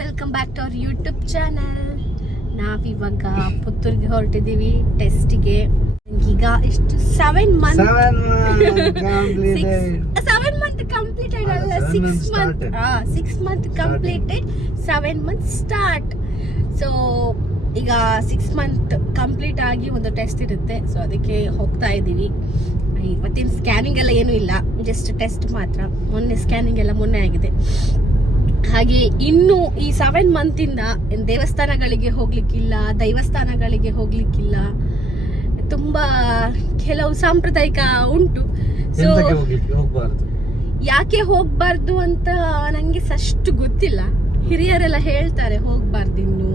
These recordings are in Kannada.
Welcome back to our YouTube channel ನಾವಿವಾಗ ಪುತ್ತೂರಿಗೆ ಹೊರಟಿದ್ದೀವಿ ಟೆಸ್ಟಿಗೆ ಈಗ ಎಷ್ಟು? Seven month seven month complete seven six month. Six month completed seven month start so ಈಗ ಸಿಕ್ಸ್ ಮಂತ್ ಕಂಪ್ಲೀಟ್ ಆಗಿ ಒಂದು ಟೆಸ್ಟ್ ಇರುತ್ತೆ. ಸೊ ಅದಕ್ಕೆ ಹೋಗ್ತಾ ಇದ್ದೀವಿ. ಇವತ್ತಿನ ಸ್ಕ್ಯಾನಿಂಗ್ ಎಲ್ಲ ಏನೂ ಇಲ್ಲ. ಜಸ್ಟ್ ಟೆಸ್ಟ್ ಮಾತ್ರ. ಮೊನ್ನೆ ಸ್ಕ್ಯಾನಿಂಗ್ ಎಲ್ಲ ಮೊನ್ನೆ ಆಗಿದೆ. ಹಾಗೆ ಇನ್ನು ಈ ಸೆವೆನ್ ಮಂತಿಂದ ದೇವಸ್ಥಾನಗಳಿಗೆ ಹೋಗ್ಲಿಕ್ಕಿಲ್ಲ ದೈವಸ್ಥಾನಗಳಿಗೆ ಹೋಗ್ಲಿಕ್ಕಿಲ್ಲ. ತುಂಬಾ ಕೆಲವು ಸಾಂಪ್ರದಾಯಿಕ ಉಂಟು. ಸೊ ಯಾಕೆ ಹೋಗ್ಬಾರ್ದು ಅಂತ ನಂಗೆ ಸಷ್ಟು ಗೊತ್ತಿಲ್ಲ. ಹಿರಿಯರೆಲ್ಲ ಹೇಳ್ತಾರೆ ಹೋಗ್ಬಾರ್ದು ಇನ್ನು.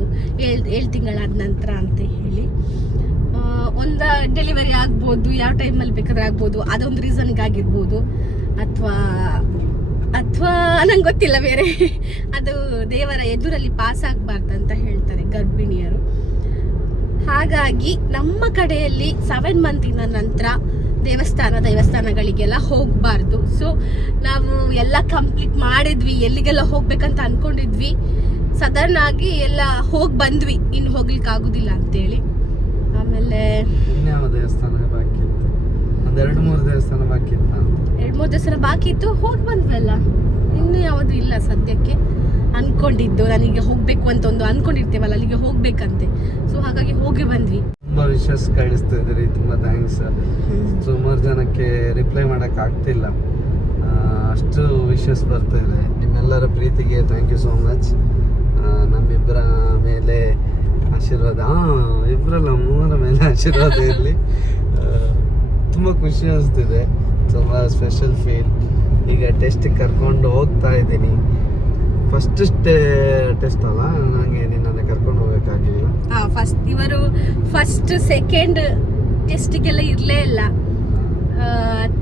ಏಳ್ ಏಳು ತಿಂಗಳಾದ ನಂತರ ಅಂತ ಹೇಳಿ. ಒಂದ ಡೆಲಿವರಿ ಆಗ್ಬೋದು ಯಾವ ಟೈಮಲ್ಲಿ ಬೇಕಾದ್ರೆ ಆಗ್ಬೋದು ಅದೊಂದು ರೀಸನ್ಗಾಗಿರ್ಬೋದು ಅಥವಾ ಅಥವಾ ನಂಗೆ ಗೊತ್ತಿಲ್ಲ ಬೇರೆ. ಅದು ದೇವರ ಎದುರಲ್ಲಿ ಪಾಸ್ ಆಗಬಾರ್ದು ಅಂತ ಹೇಳ್ತಾರೆ ಗರ್ಭಿಣಿಯರು. ಹಾಗಾಗಿ ನಮ್ಮ ಕಡೆಯಲ್ಲಿ ಸೆವೆನ್ ಮಂತಿನ ನಂತರ ದೇವಸ್ಥಾನ, ದೇವಸ್ಥಾನಗಳಿಗೆಲ್ಲ ಹೋಗಬಾರ್ದು. ಸೊ ನಾವು ಎಲ್ಲ ಕಂಪ್ಲೀಟ್ ಮಾಡಿದ್ವಿ, ಎಲ್ಲಿಗೆಲ್ಲ ಹೋಗ್ಬೇಕಂತ ಅನ್ಕೊಂಡಿದ್ವಿ. ಸಡನ್ ಆಗಿ ಎಲ್ಲ ಹೋಗಿ ಬಂದ್ವಿ. ಇನ್ನು ಹೋಗ್ಲಿಕ್ಕೆ ಆಗುದಿಲ್ಲ ಅಂತೇಳಿ. ಆಮೇಲೆ ದೇವಸ್ಥಾನ? ಒಂದ್ ಎರಡು ಮೂರು ದೇವಸ್ಥಾನ ಬಾಕಿ ಇತ್ತು? ಎರಡು ಮೂರು ದಿವಸ ಬಾಕಿ ಇತ್ತು ಹೋಗಿ ಬಂದ್ವಲ್ಲ? ಇನ್ನು ಯಾವುದು ಇಲ್ಲ ಸದ್ಯಕ್ಕೆ. ಅನ್ಕೊಂಡಿದ್ದು ನನಗೆ ಹೋಗ್ಬೇಕು ಅಂತ ಒಂದು ಅನ್ಕೊಂಡಿರ್ತೇವಲ್ಲ ಅಲ್ಲಿಗೆ ಹೋಗ್ಬೇಕಂತೆ. ಸೊ ಹಾಗಾಗಿ ಹೋಗಿ ಬಂದ್ವಿ. ತುಂಬಾ ವಿಶಸ್ ಕಳಿಸ್ತಾ ಇದ್ರಿ ತುಂಬಾ ಥ್ಯಾಂಕ್ಸ್ ಸುಮಾರು ಜನಕ್ಕೆ ರಿಪ್ಲೈ ಮಾಡಕ್ ಆಗ್ತಿಲ್ಲ. ಅಷ್ಟು ವಿಶಸ್ ಬರ್ತಾ ಇದೆ. ನಿಮ್ಮೆಲ್ಲರ ಪ್ರೀತಿಗೆ ಥ್ಯಾಂಕ್ ಯು ಸೋ ಮಚ್ ನಮ್ಮಿಬ್ಬರ ಮೇಲೆ ಆಶೀರ್ವಾದ. ಹಾ ಇಬ್ಬರಲ್ಲ ಮೂವರ ಮೇಲೆ ಆಶೀರ್ವಾದ ಇರಲಿ. ತುಂಬ ಖುಷಿ ಅನಿಸ್ತಿದೆ. ತುಂಬ ಸ್ಪೆಷಲ್ ಫೀಲ್ ಈಗ ಟೆಸ್ಟಿಗೆ ಕರ್ಕೊಂಡು ಹೋಗ್ತಾ ಇದ್ದೀನಿ. ಫಸ್ಟ್ ಟೆಸ್ಟ್ ಅಲ್ಲ? ನನಗೆ ನಿನ್ನನ್ನು ಕರ್ಕೊಂಡು ಹೋಗೋಕ್ಕಾಗಲಿಲ್ಲ ಫಸ್ಟ್ ಇವರು ಫಸ್ಟ್ ಸೆಕೆಂಡ್ ಟೆಸ್ಟಿಗೆಲ್ಲ ಇರಲೇ ಇಲ್ಲ.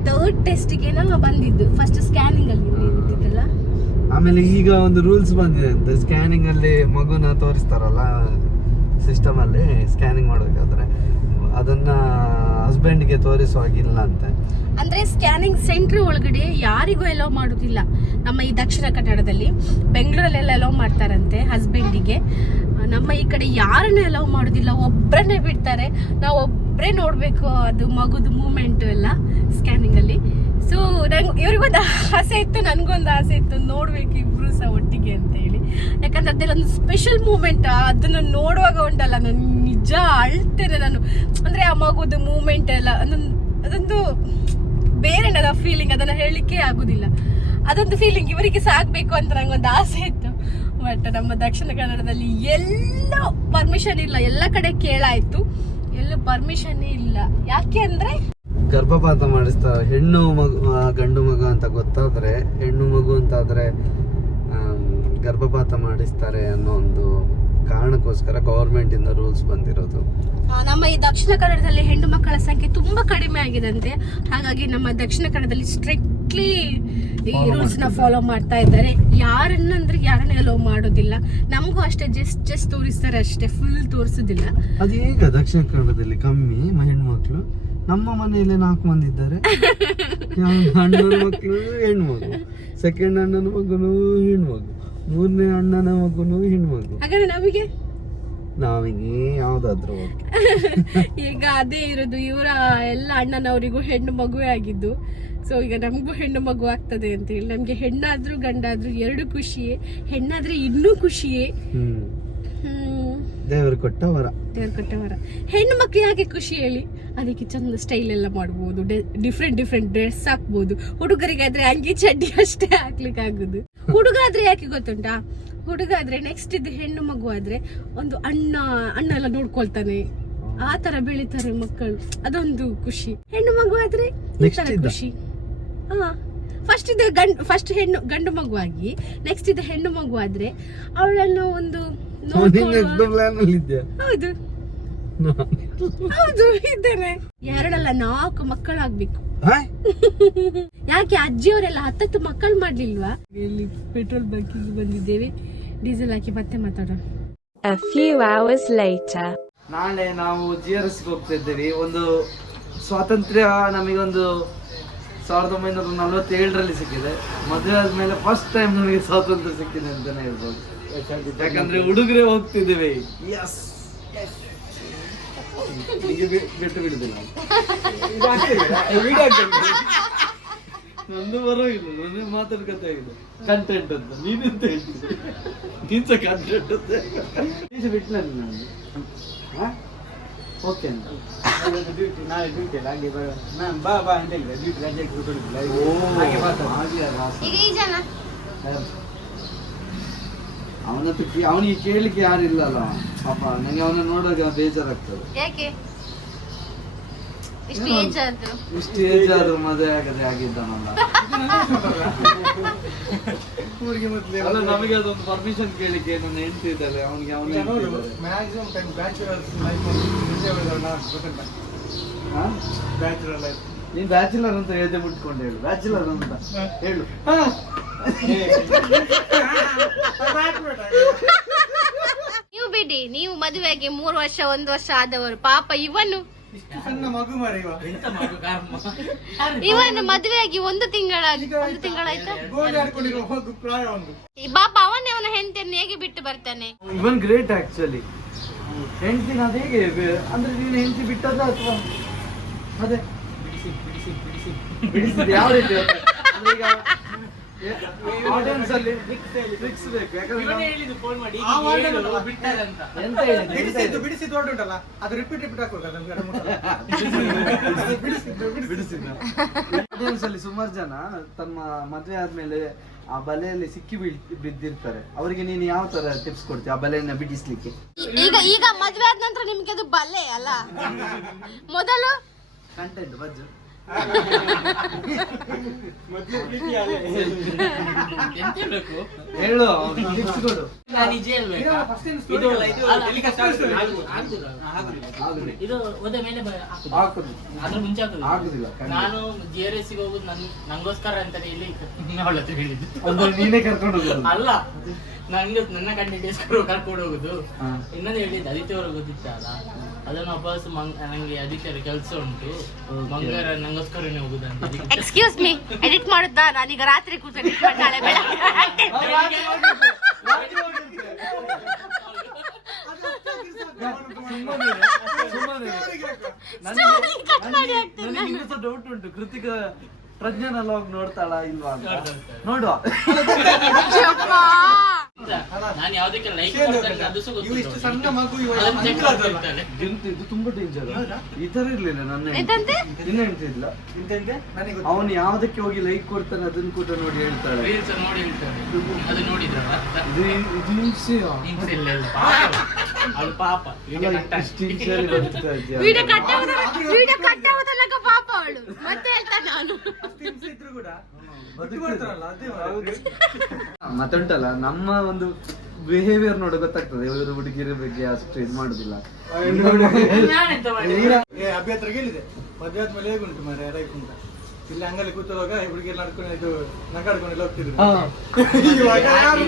ಥರ್ಡ್ ಟೆಸ್ಟಿಗೆನ ಬಂದಿದ್ದು. ಫಸ್ಟ್ ಸ್ಕ್ಯಾನಿಂಗ್ ಅಲ್ಲಿ ಇದ್ದಿದ್ದಲ್ಲ ಆಮೇಲೆ ಈಗ ಒಂದು ರೂಲ್ಸ್ ಬಂದಿದೆ ಅಂತ. ಸ್ಕ್ಯಾನಿಂಗ್ ಅಲ್ಲಿ ಮಗುನ ತೋರಿಸ್ತಾರಲ್ಲ ಸಿಸ್ಟಮ್ ಅಲ್ಲಿ ಸ್ಕ್ಯಾನಿಂಗ್ ಮಾಡಬೇಕಾದ್ರೆ. ಅದನ್ನ ಹಸ್ಬೆಂಡ್ಗೆ ತೋರಿಸುವಾಗಿಲ್ಲ ಅಂತ. ಅಂದ್ರೆ ಸ್ಕ್ಯಾನಿಂಗ್ ಸೆಂಟರ್ ಒಳಗಡೆ ಯಾರಿಗೂ ಅಲೋ ಮಾಡುದಿಲ್ಲ. ನಮ್ಮ ಈ ದಕ್ಷಿಣ ಕನ್ನಡದಲ್ಲಿ ಬೆಂಗಳೂರಲ್ಲೆಲ್ಲ ಅಲೋ ಮಾಡ್ತಾರಂತೆ ಹಸ್ಬೆಂಡಿಗೆ ನಮ್ಮ ಈ ಕಡೆ ಯಾರನ್ನೇ ಅಲೋ ಮಾಡೋದಿಲ್ಲ ಒಬ್ಬರನ್ನೇ ಬಿಡ್ತಾರೆ. ನಾವು ಒಬ್ಬರೇ ನೋಡ್ಬೇಕು ಅದು ಮಗುದು ಮೂಮೆಂಟ್ ಎಲ್ಲ ಸ್ಕ್ಯಾನಿಂಗ್ ಅಲ್ಲಿ. ಸೊ ನಂಗೆ ಇವ್ರಿಗೊಂದು ಆಸೆ ಇತ್ತು, ನನಗೊಂದು ಆಸೆ ಇತ್ತು ನೋಡ್ಬೇಕು ಇಬ್ರು ಸಹ ಒಟ್ಟಿಗೆ ಅಂತ ಹೇಳಿ. ಯಾಕಂದ್ರೆ ಅದೆಲ್ಲ ಒಂದು ಸ್ಪೆಷಲ್ ಮೂಮೆಂಟ್ ಅದನ್ನ ನೋಡುವಾಗ ಉಂಟಲ್ಲ, ನಾನು ನಿಜ ಅಳ್ತೇನೆ ನಾನು. ಅಂದ್ರೆ ಆ ಮಗುದು ಮೂಮೆಂಟ್ ಎಲ್ಲ, ಅದೊಂದು ಅದೊಂದು ಬೇರೆ ಫೀಲಿಂಗ್ ಅದನ್ನ ಹೇಳಲಿಕ್ಕೆ ಆಗುದಿಲ್ಲ. ಅದೊಂದು ಫೀಲಿಂಗ್ ಇವರಿಗೆ ಸಾಕ್ಬೇಕು ಅಂತ ನಂಗೊಂದು ಆಸೆ ಇತ್ತು. ಬಟ್ ನಮ್ಮ ದಕ್ಷಿಣ ಕನ್ನಡದಲ್ಲಿ ಎಲ್ಲ ಪರ್ಮಿಷನ್ ಇಲ್ಲ. ಎಲ್ಲ ಕಡೆ ಕೇಳಾಯ್ತು. ಎಲ್ಲ ಪರ್ಮಿಷನ್ ಇಲ್ಲ. ಯಾಕೆ ಅಂದ್ರೆ? ಗರ್ಭಪಾತ ಮಾಡಿಸ್ತಾರೆ ಹೆಣ್ಣು ಮಗು ಗಂಡು ಮಗು ಅಂತ ಗೊತ್ತಾದ್ರೆ, ಹೆಣ್ಣು ಮಗು ಅಂತ ಆದ್ರೆ ಗರ್ಭಪಾತ ಮಾಡಿಸ್ತಾರೆ ಅನ್ನೋ ಒಂದು ಕಾರಣಕ್ಕೋಸ್ಕರ ಗೌರ್ಮೆಂಟಿಂದ ರೂಲ್ಸ್ ಬಂದಿರೋದು. ನಮ್ಮ ಈ ದಕ್ಷಿಣ ಕನ್ನಡದಲ್ಲಿ ಹೆಣ್ಣು ಮಕ್ಕಳ ಸಂಖ್ಯೆ ತುಂಬಾ ಕಡಿಮೆ ಆಗಿದಂತೆ ಹಾಗಾಗಿ ನಮ್ಮ ದಕ್ಷಿಣ ಕನ್ನಡದಲ್ಲಿ ಸ್ಟ್ರಿಕ್ಟ್ಲಿ ಈ ರೂಲ್ಸ್ನ ಫಾಲೋ ಮಾಡ್ತಾ ಇದ್ದಾರೆ. ಯಾರನ್ನಂದ್ರೆ ಯಾರನ್ನ ಅಲೋ ಮಾಡೋದಿಲ್ಲ. ನಮಗೂ ಅಷ್ಟೇ ಜಸ್ಟ್ ಜಸ್ಟ್ ತೋರಿಸ್ತಾರೆ ಅಷ್ಟೇ ಫುಲ್ ತೋರಿಸೋದಿಲ್ಲ. ಅದು ಈಗ ದಕ್ಷಿಣ ಕನ್ನಡದಲ್ಲಿ ಕಮ್ಮಿ ಹೆಣ್ಣು ಮಕ್ಕಳು ನಮ್ಮ ಮನೆಯಲ್ಲಿ ನಾಲ್ಕು ಮಂದಿ ಇದ್ದಾರೆ. ಅಣ್ಣನ ಮಕ್ಕಳು ಹೆಣ್ಮಗು ಸೆಕೆಂಡ್ ಅಣ್ಣನ ಮಗನು ಹೆಣ್ಮಗು ಮೂರನೇ ಅಣ್ಣನ ಮಗನು ಹೆಣ್ಮಗು. ಹಾಗಾದ್ರೆ ನಮಗೆ? ನಾವಿಗೆ ಯಾವ್ದಾದ್ರು ಈಗ ಅದೇ ಇರೋದು ಇವರ ಎಲ್ಲ ಅಣ್ಣನವರಿಗೂ ಹೆಣ್ಣು ಮಗುವೇ ಆಗಿದ್ದು. ಸೊ ಈಗ ನಮಗೂ ಹೆಣ್ಣು ಮಗು ಆಗ್ತದೆ ಅಂತ ಹೇಳಿ ನಮ್ಗೆ ಹೆಣ್ಣಾದ್ರೂ ಗಂಡಾದ್ರೂ ಎರಡು ಖುಷಿಯೇ ಹೆಣ್ಣಾದ್ರೆ ಇನ್ನೂ ಖುಷಿಯೇ. ಹ್ಮ್. ವರ ದೇವರು ಕೊಟ್ಟ ವರ. ದೇವ್ರು ಕೊಟ್ಟವರ ಹೆಣ್ಣು ಮಕ್ಳು ಯಾಕೆ ಖುಷಿ ಹೇಳಿ? ಅದಕ್ಕೆ ಚಂದ ಸ್ಟೈಲ್ ಎಲ್ಲ ಮಾಡ್ಬೋದು ಡಿಫ್ರೆಂಟ್ ಡಿಫ್ರೆಂಟ್ ಡ್ರೆಸ್ ಹಾಕ್ಬೋದು. ಹುಡುಗರಿಗೆ ಆದ್ರೆ ಅಂಗಿ ಚಡ್ಡಿ ಅಷ್ಟೇ ಹಾಕ್ಲಿಕ್ಕೆ ಆಗುದು ಹುಡುಗ ಆದ್ರೆ ಯಾಕೆ ಗೊತ್ತುಂಟಾ? ಹುಡುಗ ಆದ್ರೆ ನೆಕ್ಸ್ಟ್ ಇದು ಹೆಣ್ಣು ಮಗು ಆದ್ರೆ ಒಂದು ಅಣ್ಣ ಅಣ್ಣ ಎಲ್ಲ ನೋಡ್ಕೊಳ್ತಾನೆ ಆ ತರ ಬೆಳಿತಾರೆ ಮಕ್ಕಳು. ಅದೊಂದು ಖುಷಿ. ಹೆಣ್ಣು ಮಗು ಆದ್ರೆ ಈ ತರ ಖುಷಿ. ಹಾ. ಫಸ್ಟ್ ಇದು ಗಂಡು ಫಸ್ಟ್ ಹೆಣ್ಣು ಗಂಡು ಮಗು ಆಗಿ ನೆಕ್ಸ್ಟ್ ಇದು ಹೆಣ್ಣು ಮಗು ಆದ್ರೆ ಅವಳನ್ನು ಒಂದು ಹೌದು. ಹೌದು ಇದ್ದೇನೆ. ಎರಡಲ್ಲ ನಾಲ್ಕು ಮಕ್ಕಳಾಗ್ಬೇಕು. ಯಾಕೆ ಅಜ್ಜಿಯವರೆಲ್ಲ ಹತ್ತತ್ತು ಮಕ್ಕಳು ಮಾಡ್ಲಿಲ್ವಾ? ಇಲ್ಲಿ ಪೆಟ್ರೋಲ್ ಬಂಕಿಗೆ ಬಂದಿದ್ದೇವೆ ಡೀಸೆಲ್ ಹಾಕಿ ಮತ್ತೆ ಮಾತಾಡೋಣ. A few hours later. ನಾಳೆ ನಾವು ಜಿ ಆರ್ ಎಸ್ಗೆ ಹೋಗ್ತಾ ಇದ್ದೀವಿ. ಒಂದು ಸ್ವಾತಂತ್ರ್ಯ ನಮಗೊಂದು ಸಾವಿರದ ಒಂಬೈನೂರ ನಲವತ್ತೇಳರಲ್ಲಿ ಸಿಕ್ಕಿದೆ. ಮದುವೆ ಆದ್ಮೇಲೆ ಫಸ್ಟ್ ಟೈಮ್ ನಮಗೆ ಸ್ವಾತಂತ್ರ್ಯ ಸಿಕ್ಕಿದೆ ಅಂತಾನೆ ಹೇಳ್ಬೋದು. ಯಾಕಂದ್ರೆ ಹುಡುಗರೇ ಹೋಗ್ತಿದ್ದೇವೆ. ಎಸ್ ನಿಮಗೆ ಬಿಟ್ಟು ಬಿಡುದಿಲ್ಲ. ನಂದು ಪರವಾಗಿಲ್ಲ ನನಗೆ ಮಾತಾಡ್ಕತೆ ಆಗಿದೆ. ಕಂಟೆಂಟ್ ಅಂತ ನೀನು ಅಂತ ಹೇಳ್ತಿದ್ದೆ ಕಂಟೆಂಟ್ ಅಂತ. ಬಿಟ್ಲ ನಾನು? ಓಕೆ ಅಂತ. ನಾಳೆ ಡ್ಯೂಟಿ ಅಲ್ಲ ಹಾಗೆ ಬರೋಣ ನಾನು ಬಾ ಬಾ ಅಂತ ಡ್ಯೂಟಿ ರಜೆ ಹಾಗೆ ಮಾತಾಡು. ಅವನತ್ರ ಅವನಿಗೆ ಕೇಳಿಕ್ಕೆ ಯಾರಿಲ್ಲಲ್ಲ ಪಾಪ ನನಗೆ ಅವನ ನೋಡುವಾಗ ಬೇಜಾರಾಗ್ತದೆ ಯಾಕೆ ಇಷ್ಟು ಏಜ್ ಆದ್ರು ಇಷ್ಟು ಏಜ್ ಆದ್ರೂ ಮದುವೆ ಆಗದೆ ಆಗಿದ್ದಾನಲ್ಲ ಊರಿಗೆ ಮೊದ್ಲೇ ಅಲ್ಲ ನಮಗೆ ಅದೊಂದು ಪರ್ಮಿಷನ್ ಕೇಳಿಕ್ಕೆ ನನ್ನ ಹೆಂಡತಿ ಇದ್ದಾಳೆ ಅವನಿಗೆ ಅವನು ಮ್ಯಾಕ್ಸಿಮಮ್ ಟೈಮ್ ಬ್ಯಾಚುಲರ್ಸ್ ಲೈಫ್ ಗೊತ್ತುಂಟ ಬ್ಯಾಚುಲರ್ ಲೈಫ್ ನೀನ್ ಬ್ಯಾಚುಲರ್ ಅಂತ ಹೇಳ್ದೆ ಮುಟ್ಕೊಂಡು ಹೇಳು ಬ್ಯಾಚುಲರ್ ಅಂತ ಹೇಳು ನೀವು ಬಿಡಿ ನೀವು ಮದುವೆಗೆ ಮೂರು ವರ್ಷ ಒಂದು ವರ್ಷ ಆದವರು. ಪಾಪ ಇವನು. ಇವನು ಮದುವೆಯಾಗಿ ಒಂದು ತಿಂಗಳ ಒಂದು ತಿಂಗಳಾಯ್ತಾ? ಪಾಪ ಅವನೇ ಅವನ ಹೆಂಡತಿಯನ್ನು ಹೇಗೆ ಬಿಟ್ಟು ಬರ್ತಾನೆ? ಇವನ್ ಗ್ರೇಟ್ ಆಕ್ಚುಲಿ ಹೆಂಡತಿನ ಅದು ಹೇಗೆ ಅಂದ್ರೆ ನೀನು ಹೆಂಡತಿ ಬಿಟ್ಟದ ಅಥವಾ? ಅದೇ. ಬಿಡಿಸಿ ಯಾವ ರೀತಿ? ಅಂದ್ರೆ ಈಗ ಆಡಿಯನ್ಸ್ ಬಿಡಿಸಿದ್ದು ಹೇಳಿದ್ದು? ಬಿಡಿಸಿದ್ದು ವಾರ್ಡ್ ಉಂಟಲ್ಲ. ಅದು ರಿಪೀಟ್ ರಿಪೀಟ್ ಹಾಕೋದು ಅದನ್ನು ಎರಡು ಮೂರು ಸಲ. ಬಿಡಿಸಿದ್ದು ಬಿಡಿಸಿದ್ದು ಆಡಿಯನ್ಸ್ ಅಲ್ಲಿ ಸುಮಾರು ಜನ ತಮ್ಮ ಮದ್ವೆ ಆದ್ಮೇಲೆ ಆ ಬಲೆಯಲ್ಲಿ ಸಿಕ್ಕಿ ಬೀಳ್ ಬಿದ್ದಿರ್ತಾರೆ. ಅವರಿಗೆ ನೀನು ಯಾವ ತರ ಟಿಪ್ಸ್ ಕೊಡ್ತೀಯ ಆ ಬಲೆಯನ್ನ ಬಿಡಿಸ್ಲಿಕ್ಕೆ? ಈಗ ಈಗ ಮದುವೆ ಆದ ನಂತರ ನಿಮ್ಗೆ ಅದು ಬಲೆ ಅಲ್ಲ? ಮೊದಲು? ಕಂಟೆಂಟ್ ಬಜ್ಜು. ಹೇಳು ಕೊಡು ಇದು ಮೇಲೆ ಅದ್ರ ಮುಂಚೆ. ಆಗುದಿಲ್ಲ ನಾನು ಜಿ ಆರ್ ಎಸ್ ಹೋಗುದು ನನ್ ನಂಗೋಸ್ಕರ ಅಂತ ಇಲ್ಲಿ ಹೇಳಿದ್ದು. ನೀನೇ ಕರ್ಕೊಂಡು ಅಲ್ಲ ನಂಗೆ ನನ್ನ ಕಂಡಿಡಿಗೋಸ್ಕರ ಕರ್ಕೊಂಡು ಹೋಗುದು. ಇನ್ನೊಂದು ಹೇಳಿದ್ದು ಅದಿತ್ಯವರು ಗೊತ್ತಿತ್ತಲ್ಲ ಅದನ್ನು ವಾಪಸ್ ನಂಗೆ ಅಧಿಕಾರಿ ಕೆಲಸ ಉಂಟು. ಮಂಗಳವಾರ ನಂಗೋಸ್ಕರನೇ ಹೋಗುದಂತ. ಎಕ್ಸ್ಕ್ಯೂಸ್ ಮೀ ಎಡಿಟ್ ಮಾಡುತ್ತಾ? ನಾನೀಗ ರಾತ್ರಿ ಕೂತು ಎಡಿಟ್ ಡೌಟ್ ಉಂಟು. ಕೃತಿಕ ಪ್ರಜ್ಞಾನ ಲಾಗ್ ನೋಡ್ತಾಳ ಇಲ್ವಾ ಅಂತ. ನಾನು ಯಾವ್ದಕ್ಕೆ ಲೈಕ್ ಸೇಮ್ ಮಾಡ್ತೇನೆ ಅದು ಸಹ ಇವು ಇಷ್ಟು ಸಣ್ಣ ಮಗು ಇವ ಇದು ತುಂಬಾ ಡೇಂಜರ್ ಈ ತರ ಇರ್ಲಿಲ್ಲ ನನ್ನ ಇಂತೆಂತೆ? ನನಗೆ ಗೊತ್ತಿಲ್ಲ. ಅವನು ಯಾವ್ದಕ್ಕೆ ಹೋಗಿ ಲೈಕ್ ಕೊಡ್ತಾನೆ ಅದನ್ನ ಕೂಡ ನೋಡಿ ಹೇಳ್ತಾಳೆ. ರೀಲ್ಸ್ ನೋಡಿ ಹೇಳ್ತಾರೆ. ಅದು ನೋಡಿದ್ರಲ್ಲ? ಇದು ಇದು ಹಿಂಸೆಯಾ? ಹಿಂಸೆ ಇಲ್ಲ ಇಲ್ಲ. ಅವಳು ಪಾಪ? ವಿಡಿಯೋ ಕಟ್ ವಿಡಿಯೋ ಕಟ್ ತನಕ ಪಾಪ ಅವಳು. ಮತ್ತೆ ಹೇಳ್ತಾ ನಾನು. ಅಷ್ಟು ಕೂಡ. ಬಿಟ್ಟು ಮಾಡ್ತಾರಲ್ಲ ಅದೇ ಮಾರ್ರೆ. ಮತ್ತೆ ಉಂಟಲ್ಲ ನಮ್ಮ ಒಂದು ಬಿಹೇವಿಯರ್ ನೋಡ ಗೊತ್ತಾಗ್ತದೆ. ಇವರು ಹುಡುಗಿರ ಬಗ್ಗೆ ಅಷ್ಟು ಇದು ಮಾಡುದಿಲ್ಲ. ನಾನೆಂತ ಹೇಳಿದೆ. ಮದುವೆ ಆದ್ಮೇಲೆ ಹೇಗುಂಟು ಮಾರೆ ಲೈಫ್ ಅಂತ ಇಲ್ಲಿ ಅಂಗಲ್ಲಿ ಕೂತುವಾಗ ಹುಡುಗಿ ನಡ್ಕೊಂಡು ಇದು ನಗಾಡ್ಕೊಂಡೆಲ್ಲ ಹೋಗ್ತಿದ್ರು. ಇವಾಗ ಯಾರು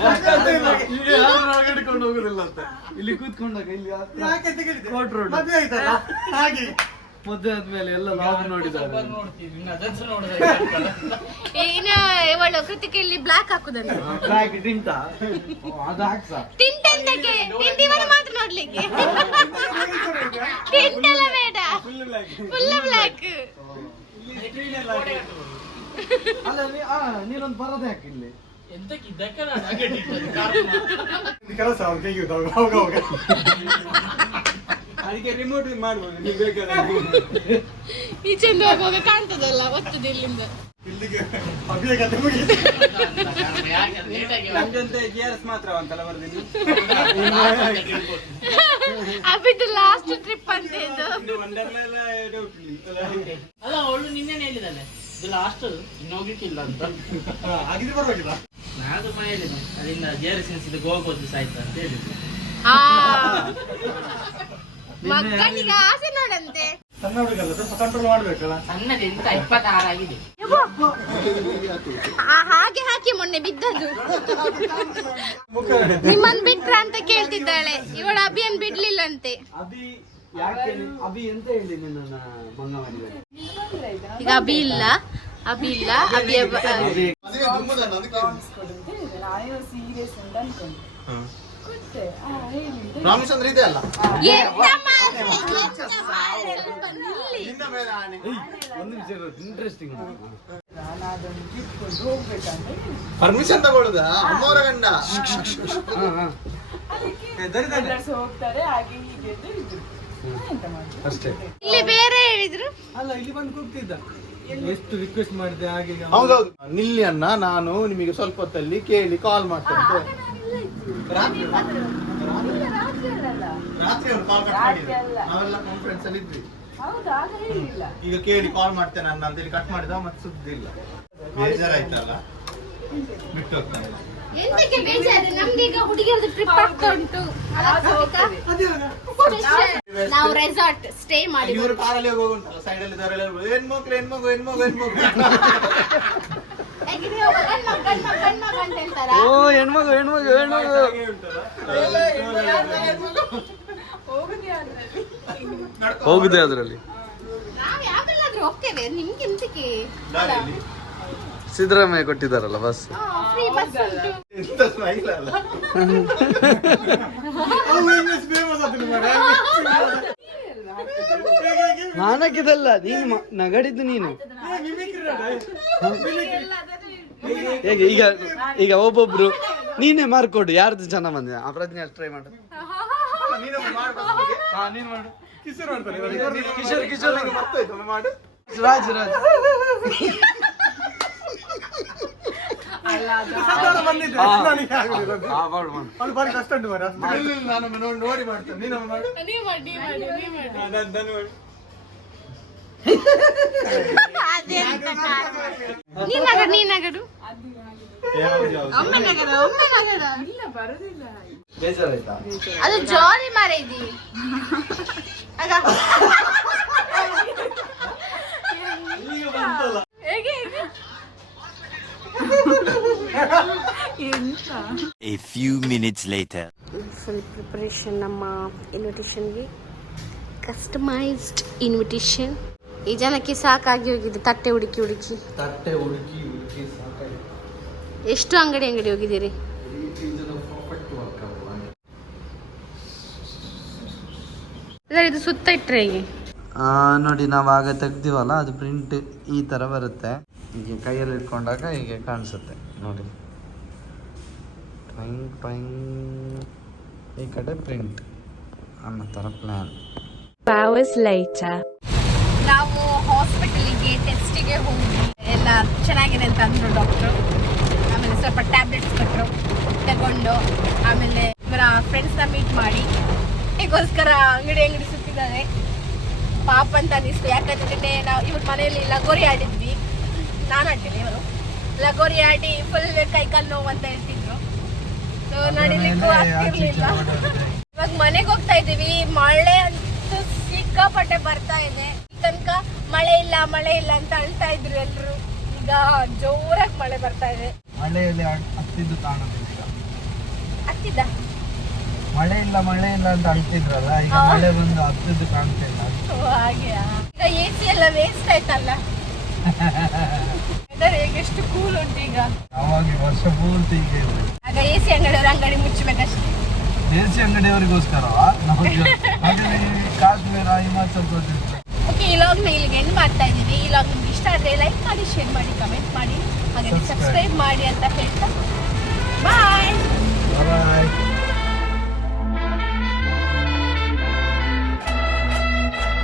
ನಗಾಡ್ತಾ ಈಗ ಯಾರು ನಗಾಡ್ಕೊಂಡು ಹೋಗುದಿಲ್ಲ ಅಂತ. ಇಲ್ಲಿ ಕೂತ್ಕೊಂಡಾಗ ಇಲ್ಲಿ ಯಾಕೆ ಅಂತ ಕೇಳಿದೆ ಕೋರ್ಟ್ ರೋಡ್ ಮದುವೆ ಆಯ್ತಲ್ಲ? ಹಾಗೆ. ಮದುವೆ ಆದ್ಮೇಲೆ ಎಲ್ಲ ಲಾಗ್ ನೋಡಿದ್ದಾರೆ. ಇನ್ನು ಇವಳು ಕೃತಿಕೆಯಲ್ಲಿ ಬ್ಲಾಕ್ ಹಾಕುದನ್ನು ಬ್ಲಾಕ್ ಅದು ಹಾಕ್ಸ ತಿಂತ ಮಾತ್ರ ನೋಡ್ಲಿಕ್ಕೆ. ಫುಲ್ ಬ್ಲಾಕ್ ಅಲ್ಲ ನೀ- ಆ, ನೀನೊಂದು ಇಟ್ಟದ್ದು ಕಾರಣ. ಇದು ಕೆಲಸ ಅವ್ರು ತೆಗಿಯೋದು ಅವಾಗ ಅವಾಗ ಅವಾಗ. ಅದಕ್ಕೆ ರಿಮೋಟ್ ಮಾಡ್ಬೋದು ನೀವು ಬೇಕಾದ್ರೆ ಈಚೆಂದ ಹೋಗುವಾಗ ಕಾಣ್ತದಲ್ಲ ಒತ್ತದ ಇಲ್ಲಿಂದ. ಇಲ್ಲಿಗೆ ಮುಗಿಯಿತು ನಮ್ದಂತೆ ಆರ್ ಎಸ್ ಮಾತ್ರ ಅಂತಲ್ಲ ಅಭಿದು ಲಾಸ್ಟ್ ಟ್ರಿಪ್ ಅಂತ ಇದು. ವಂಡರ್ಲಾ ಎಲ್ಲ ಡೌಟ್ ಅಲ್ಲ ಅವಳು ನಿನ್ನೆ ಹೇಳಿದಾನೆ ಇದು ಲಾಸ್ಟ್ ಇನ್ನೋಗ್ಲಿಕ್ಕಿಲ್ಲ ಅಂತ. ಹಾಗಿದ್ರೆ ಪರವಾಗಿಲ್ಲ. ನಾನು ಹೇಳಿದೆ ಅದರಿಂದ ಜೆ ಆರ್ ಎಸ್ ಇದು ಗೋವಾ ಹೋದ್ದು ಸಾಯ್ತು ಅಂತ ಹೇಳಿದ್ದೆ ಆ. ಮಕ್ಕಳಿಗೆ ಆಸೆ ನೋಡಂತೆ. ಸಣ್ಣ ಹುಡುಗಲ್ಲ ಸ್ವಲ್ಪ ಕಂಟ್ರೋಲ್ ಮಾಡ್ಬೇಕಲ್ಲ? ಸಣ್ಣದು ಎಂತ ಇಪ್ಪತ್ತಾರು ಆಗಿದೆ ಆ, ಹಾಗೆ ಹಾಕಿ ಮೊನ್ನೆ ಬಿದ್ದದ್ದು. ಮುಖ ನಿಮ್ಮನ್ ಬಿಟ್ರ ಅಂತ ಕೇಳ್ತಿದ್ದಾಳೆ. ಇವಳು ಅಭಿಯನ್ ಬಿಡ್ಲಿಲ್ಲಂತೆ. ಅಭಿ ಯಾಕೆ ನೀ- ಅಭಿ ಎಂತ ಹೇಳಿ ನಿನ್ನ ಮಂಗ ಮಾಡಿದ್ದಾರೆ ಈಗ ಅಭಿ ಇಲ್ಲ. ಅಭಿ ಇಲ್ಲ. ಅಭಿ ಅಭ- ಅಭಿ ನಾನೇ ಸೀರಿಯಸ್ ಅಂತ ಅನ್ಕೊಂಡೆ. ಪ್ರಾಮಿಸ್ ಅಂದ್ರೆ ಇದೆ ಅಲ್ಲ? ಒಂದು ನಿಮಿಷ ಇಂಟ್ರೆಸ್ಟಿಂಗ್ ಪರ್ಮಿಷನ್ ತಗೊಳ್ಳುದ? ಅಮ್ಮವರ ಗಂಡ. ಹೋಗ್ತಾರೆ ಹಾಗೆ ಹೀಗೆ? ಅಷ್ಟೇ. ಇಲ್ಲಿ ಬೇರೆ ಹೇಳಿದ್ರು. ಅಲ್ಲ ಇಲ್ಲಿ ಬಂದು ಕೂಗ್ತಿದ್ದ. ಎಷ್ಟು ರಿಕ್ವೆಸ್ಟ್ ಮಾಡಿದೆ ಹಾಗೆ. ಹೌದೌದು. ನಿಲ್ಲಿ ಅನ್ನ ನಾನು ನಿಮಗೆ ಸ್ವಲ್ಪ ಹೊತ್ತಲ್ಲಿ ಕೇಳಿ ಕಾಲ್ ಮಾಡ್ತೇನೆ. ರಾತ್ರಿ ರಾತ್ರಿ ಅವ್ರು ಕಾಲ್ ಕಟ್ ಮಾಡಿದ್ರು. ನಾವೆಲ್ಲ ಕಾನ್ಫರೆನ್ಸ್ ಅಲ್ಲಿ ಇದ್ವಿ. ಈಗ ಕೇಳಿ ಕಾಲ್ ಮಾಡ್ತೇನೆ ನನ್ನ ಅಂತೇಳಿ ಕಟ್ ಮಾಡಿದ ಮತ್ತೆ ಸುದ್ದಿ ಇಲ್ಲ. ಬೇಜಾರಾಯ್ತಲ್ಲ? ಬಿಟ್ಟು ಹೋಗ್ತಾನೆ ಎಂತಕ್ಕೆ ಬೇಜಾರು? ನಮ್ಗೆ ಈಗ ಹುಡುಗಿಯರದು ಟ್ರಿಪ್ ಆಗ್ತಾ ಉಂಟು. ನಾವು ರೆಸಾರ್ಟ್ ಸ್ಟೇ ಮಾಡಿ ಇವರು ಕಾರಲ್ಲಿ ಸೈಡ್ ಅಲ್ಲಿ ಹೆಣ್ಮಕ್ಳು ಹೆಣ್ಮಗು ಹೆಣ್ಮಗು ಹೆಣ್ಮಗು ಓ ಹೆಣ್ಮಗು ಹೆಣ್ಮಗು ಹೆಣ್ಮಗು. ಹೋಗಿದೆ ಅದರಲ್ಲಿ. ಸಿದ್ದರಾಮಯ್ಯ ಕೊಟ್ಟಿದ್ದಾರಲ್ಲ ಬಸ್? ನಾನಕ್ಕಿದಲ್ಲ ನೀನು ಮ- ನಗಡಿದ್ದು ನೀನು. ಹೇಗೆ? ಈಗ ಈಗ ಒಬ್ಬೊಬ್ರು ನೀನೇ ಮಾರ್ಕೊಡು ಯಾರ್ದು ಜನ ಬಂದಿದೆ ಆ ಪ್ರಜ್ಞೆ ಅಷ್ಟು ಟ್ರೈ ಮಾಡು. ನೀನೊಮ್ಮೆ ಮಾಡು first ಗೆ. ಹಾ ನೀನು ಮಾಡು. ಕಿಶೋರ್. ಕಿಶೋರ್ ಮಾಡು. ರಾಜ್ ರಾಜ್. ನೋಡಿ ಮಾಡ್ತೇನೆ. ಅದು ಜಾಲಿ ಮಾರ ಇದಿ ಆಗ ಹೇಗೆ ಹೇಗೆ A few minutes later. Full preparation ನಮ್ಮ ಇನ್ವಿಟೇಷನ್ಗೆ ಕಸ್ಟಮೈಸ್ಡ್ ಇನ್ವಿಟೇಷನ್ ಈ ಜನಕ್ಕೆ ಸಾಕಾಗಿ ಹೋಗಿದೆ ತಟ್ಟೆ ಹುಡುಕಿ ಹುಡುಕಿ. ತಟ್ಟೆ ಹುಡುಕಿ ಹುಡುಕಿ ಸಾಕಾಗಿ ಎಷ್ಟು ಅಂಗಡಿ ಅಂಗಡಿ ಹೋಗಿದ್ದೀರಿ? ಸರ್ ಇದು ಸುತ್ತ ಇಟ್ಟರೆ ಹೇಗೆ? ಆ, ನೋಡಿ ನಾವು ಆಗ ತೆಗ್ದಿವಲ್ಲ ಅದು ಪ್ರಿಂಟ್ ಈ ಥರ ಬರುತ್ತೆ. ಹೀಗೆ ಕೈಯಲ್ಲಿ ಇಟ್ಕೊಂಡಾಗ ಹೀಗೆ ಕಾಣಿಸುತ್ತೆ ನೋಡಿ. ಟ್ರೈಂಗ್ ಟ್ರೈಂಗ್ ಈ ಕಡೆ ಪ್ರಿಂಟ್ ಅನ್ನೋ ಥರ ಪ್ಲ್ಯಾನ್. ನಾವು ಹಾಸ್ಪಿಟಲಿಗೆ ಟೆಸ್ಟಿಗೆ ಹೋಗಿ ಎಲ್ಲ ಚೆನ್ನಾಗಿದೆ ಅಂತ ಅಂದ್ರು ಡಾಕ್ಟ್ರು ಆಮೇಲೆ ಸ್ವಲ್ಪ ಟ್ಯಾಬ್ಲೆಟ್ಸ್ ಕೊಟ್ಟರು ತಗೊಂಡು ಆಮೇಲೆ ಇವರ ಫ್ರೆಂಡ್ಸ್ನ ಮೀಟ್ ಮಾಡಿ. ಈಗೋಸ್ಕರ ಅಂಗಡಿ ಅಂಗಡಿ ಸುತ್ತಿದ್ದಾರೆ. ಪಾಪ ಅಂತ ಅನಿಸ್ತು. ಯಾಕಂದ್ರೆ ನಿನ್ನೆ ನಾವು ಇವ್ರ ಮನೆಯಲ್ಲಿ ಲಗೋರಿ ಆಡಿದ್ವಿ. ನಾನು ಆಡ್ತೀನಿ ಇವರು. ಲಗೋರಿ ಆಡಿ ಫುಲ್ ಕೈಕಾಲು ನೋವು ಅಂತ ಹೇಳ್ತಿದ್ರು. ಸೊ ನಡಿಲಿಕ್ಕೂ ಆಗ್ತಿರ್ಲಿಲ್ಲ. ಇವಾಗ ಮನೆಗೆ ಹೋಗ್ತಾ ಇದ್ದೀವಿ ಮಳೆ ಅಂತೂ ಸಿಕ್ಕಾಪಟ್ಟೆ ಬರ್ತಾ ಇದೆ. ತನಕ ಮಳೆ ಇಲ್ಲ ಮಳೆ ಇಲ್ಲ ಅಂತ ಅಳ್ತಾ ಇದ್ರು ಎಲ್ರು. ಈಗ ಜೋರಾಗಿ ಮಳೆ ಬರ್ತಾ ಇದೆ. ಮಳೆಯಲ್ಲಿ ಹತ್ತಿದ್ದು ಕಾಣುದಿಲ್ಲ ಹತ್ತಿದ್ದ? ಮಳೆ ಇಲ್ಲ ಮಳೆ ಇಲ್ಲ ಅಂತ ಅಳ್ತಿದ್ರಲ್ಲ ಈಗ ಮಳೆ ಬಂದು ಹತ್ತಿದ್ದು ಕಾಣ್ತಿಲ್ಲ. ಓ, ಹಾಗೆಯಾ ಈಗ ಎ ಸಿ ಎಲ್ಲ ವೇಸ್ಟ್ ಆಯ್ತಲ್ಲ? ಎಷ್ಟು ಕೂಲ್ ಉಂಟು ಈಗ. ಅವಾಗ ವರ್ಷ ಪೂರ್ತಿ ಹೀಗೆ ಇರ್ಬೇಕು ಆಗ ಎ ಸಿ ಅಂಗಡಿಯವರು ಅಂಗಡಿ ಮುಚ್ಚಬೇಕಷ್ಟೇ. ದೇಸಿ ಅಂಗಡಿಯವರಿಗೋಸ್ಕರ ಕಾಶ್ಮೀರ ಹಿಮಾಚಲ್ ಪ್ರದೇಶ. ಓಕೆ ಈ ಲಾಗ್ನ ಇಲ್ಲಿಗೆ ಎಂಡ್ ಮಾಡ್ತಾ ಇದ್ದೀನಿ. ಈ ಲಾಗ್ ನಿಮ್ಗೆ ಇಷ್ಟ ಆದರೆ ಲೈಕ್ ಮಾಡಿ ಶೇರ್ ಮಾಡಿ ಕಮೆಂಟ್ ಮಾಡಿ. ಹಾಗೆ. ಸಬ್ಸ್ಕ್ರೈಬ್ ಮಾಡಿ ಅಂತ ಹೇಳ್ತಾ. ಬಾಯ್ ಬಾಯ್